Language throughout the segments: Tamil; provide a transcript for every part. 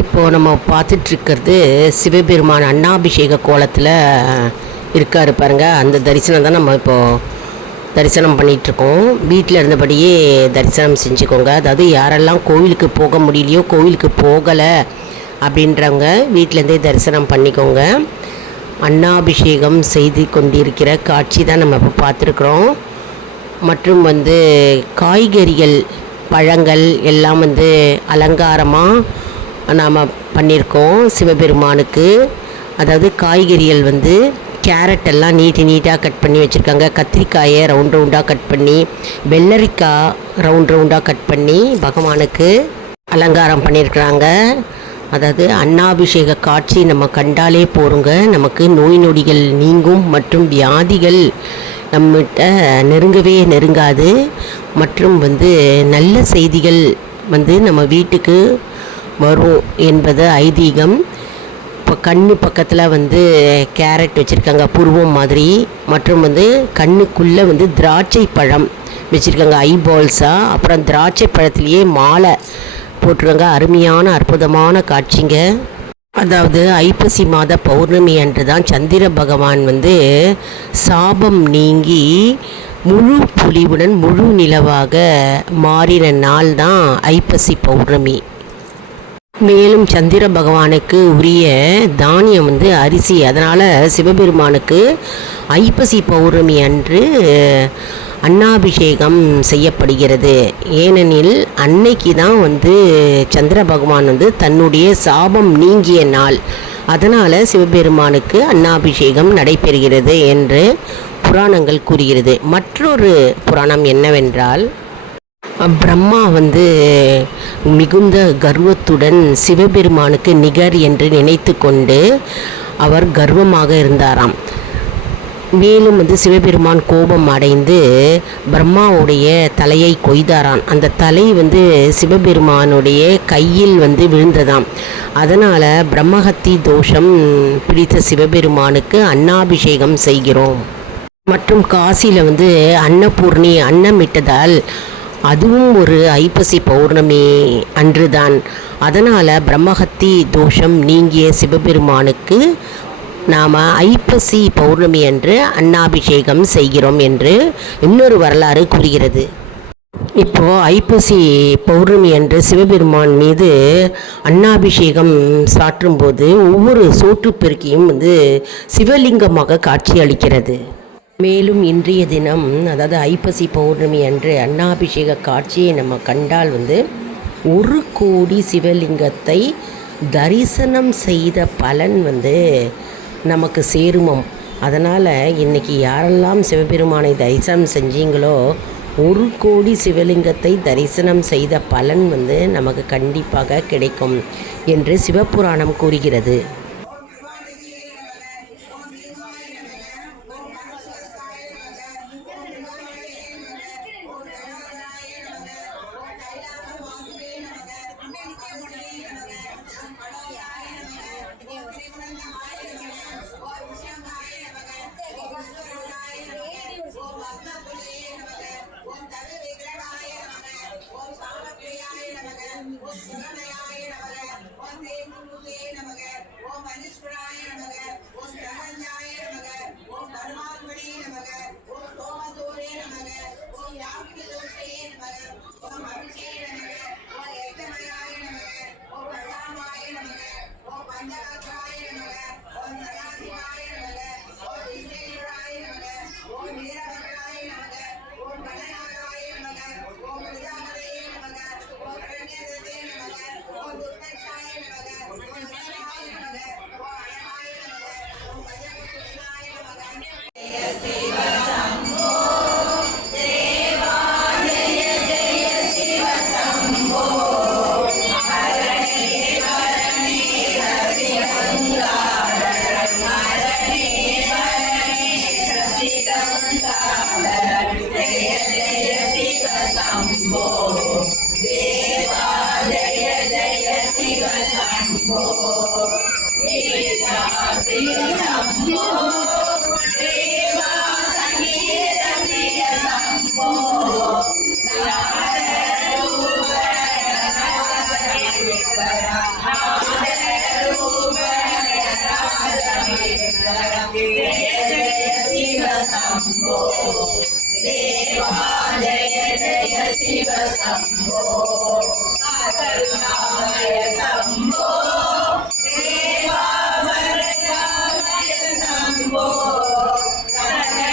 இப்போது நம்ம பார்த்துட்ருக்கிறது சிவபெருமான் அன்னாபிஷேக கோலத்தில் இருக்கார் பாருங்க. அந்த தரிசனம் தான் நம்ம இப்போது தரிசனம் பண்ணிகிட்ருக்கோம். வீட்டில் இருந்தபடியே தரிசனம் செஞ்சுக்கோங்க. அதாவது யாரெல்லாம் கோவிலுக்கு போக முடியலையோ, கோவிலுக்கு போகலை அப்படின்றவங்க வீட்டிலேருந்தே தரிசனம் பண்ணிக்கோங்க. அன்னாபிஷேகம் செய்து கொண்டிருக்கிற காட்சி தான் நம்ம இப்போ பார்த்துருக்குறோம். மற்றும் காய்கறிகள், பழங்கள் எல்லாம் அலங்காரமாக நாம் பண்ணியிருக்கோம் சிவபெருமானுக்கு. அதாவது காய்கறிகள் கேரட் எல்லாம் நீட்டாக கட் பண்ணி வச்சுருக்காங்க. கத்திரிக்காயை ரவுண்டாக கட் பண்ணி, வெள்ளரிக்காய் ரவுண்டாக கட் பண்ணி பகவானுக்கு அலங்காரம் பண்ணியிருக்கிறாங்க. அதாவது அன்னாபிஷேக காட்சி நம்ம கண்டாலே போருங்க, நமக்கு நோய் நொடிகள் நீங்கும் மற்றும் வியாதிகள் நம்மகிட்ட நெருங்காது. மற்றும் நல்ல செய்திகள் நம்ம வீட்டுக்கு வரும் என்பது ஐதீகம். இப்போ கண்ணு பக்கத்தில் கேரட் வச்சுருக்காங்க புருவம் மாதிரி. மற்றும் கண்ணுக்குள்ளே திராட்சை பழம் வச்சுருக்காங்க ஐபால்ஸாக. அப்புறம் திராட்சை பழத்துலேயே மாலை போட்டிருக்காங்க. அருமையான அற்புதமான காட்சிங்க. அதாவது ஐப்பசி மாத பௌர்ணமி அன்று தான் சந்திர பகவான் சாபம் நீங்கி முழு பொலிவுடன் முழு நிலவாக மாறின நாள் தான் ஐப்பசி பௌர்ணமி. மேலும் சந்திர பகவானுக்கு உரிய தானியம் அரிசி. அதனால் சிவபெருமானுக்கு ஐப்பசி பௌர்ணமி அன்று அன்னாபிஷேகம் செய்யப்படுகிறது. ஏனெனில் அன்னைக்கு தான் சந்திர பகவான் தன்னுடைய சாபம் நீங்கிய நாள். அதனால் சிவபெருமானுக்கு அன்னாபிஷேகம் நடைபெறுகிறது என்று புராணங்கள் கூறுகிறது. மற்றொரு புராணம் என்னவென்றால், பிரம்மா மிகுந்த கர்வத்துடன் சிவபெருமானுக்கு நிகர் என்று நினைத்து கொண்டு அவர் கர்வமாக இருந்தாராம். மேலும் சிவபெருமான் கோபம் அடைந்து பிரம்மாவுடைய தலையை கொய்தாரான். அந்த தலை சிவபெருமானுடைய கையில் விழுந்ததாம். அதனால் பிரம்மஹத்தி தோஷம் பிடித்த சிவபெருமானுக்கு அன்னாபிஷேகம் செய்கிறோம். மற்றும் காசியில் அன்னபூர்ணி அன்னமிட்டதால் அதுவும் ஒரு ஐப்பசி பௌர்ணமி அன்றுதான். அதனால் பிரம்மஹத்தி தோஷம் நீங்கிய சிவபெருமானுக்கு நாம் ஐப்பசி பௌர்ணமி அன்று அன்னாபிஷேகம் செய்கிறோம் என்று இன்னொரு வரலாறு கூறுகிறது. இப்போது ஐப்பசி பௌர்ணமி அன்று சிவபெருமான் மீது அன்னாபிஷேகம் சாற்றும்போது ஒவ்வொரு சோற்றுப்பெருக்கியும் சிவலிங்கமாக காட்சி அளிக்கிறது. மேலும் இன்றைய தினம், அதாவது ஐப்பசி பௌர்ணமி அன்று அன்னாபிஷேக காட்சியை நம்ம கண்டால் 1 கோடி சிவலிங்கத்தை தரிசனம் செய்த பலன் நமக்கு சேருமம். அதனால் இன்றைக்கி யாரெல்லாம் சிவபெருமானை தரிசனம் செஞ்சீங்களோ 1 கோடி சிவலிங்கத்தை தரிசனம் செய்த பலன் நமக்கு கண்டிப்பாக கிடைக்கும் என்று சிவபுராணம் கூறுகிறது. शम्भो देवा जय जय शिव शम्भो करुणामय शम्भो देवा वरदामय शम्भो शम्भो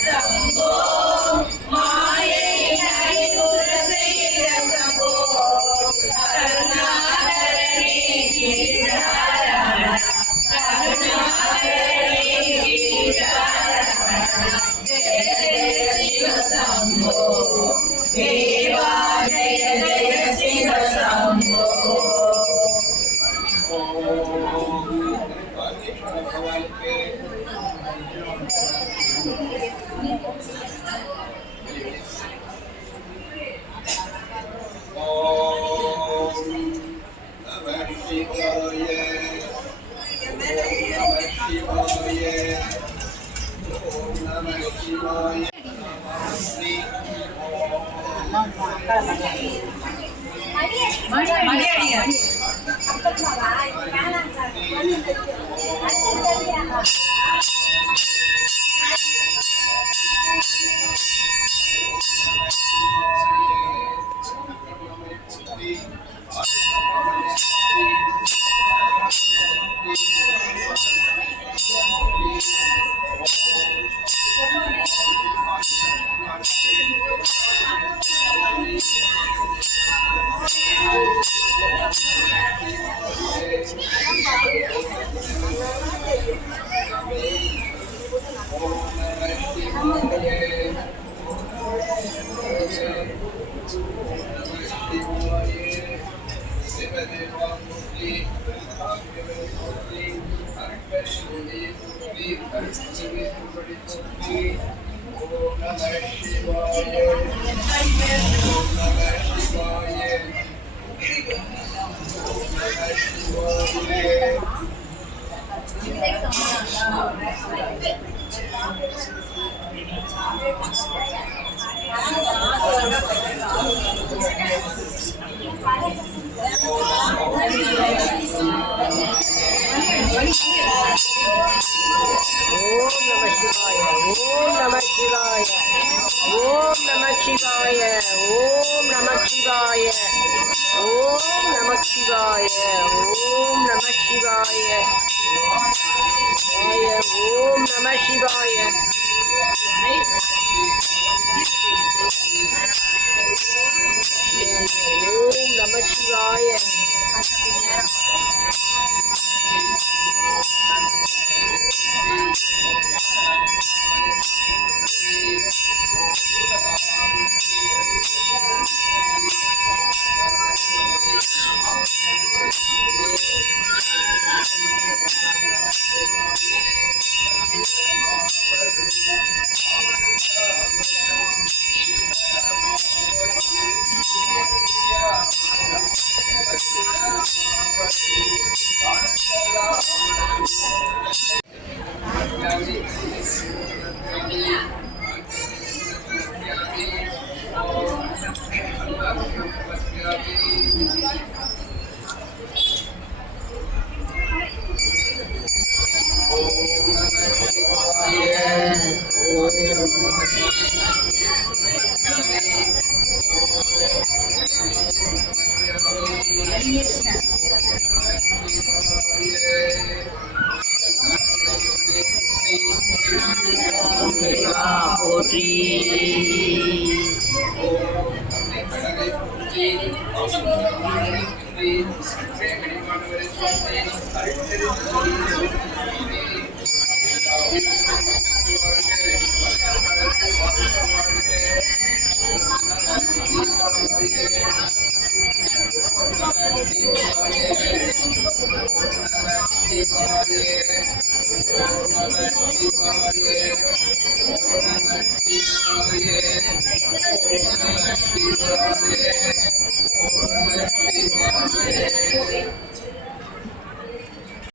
शम्भो माये शम्भो करुणाकरणे गिरिधारण करुणाकरणे गिरिधारण जय जय शिव शम्भो देवा जय जय शिव शम्भो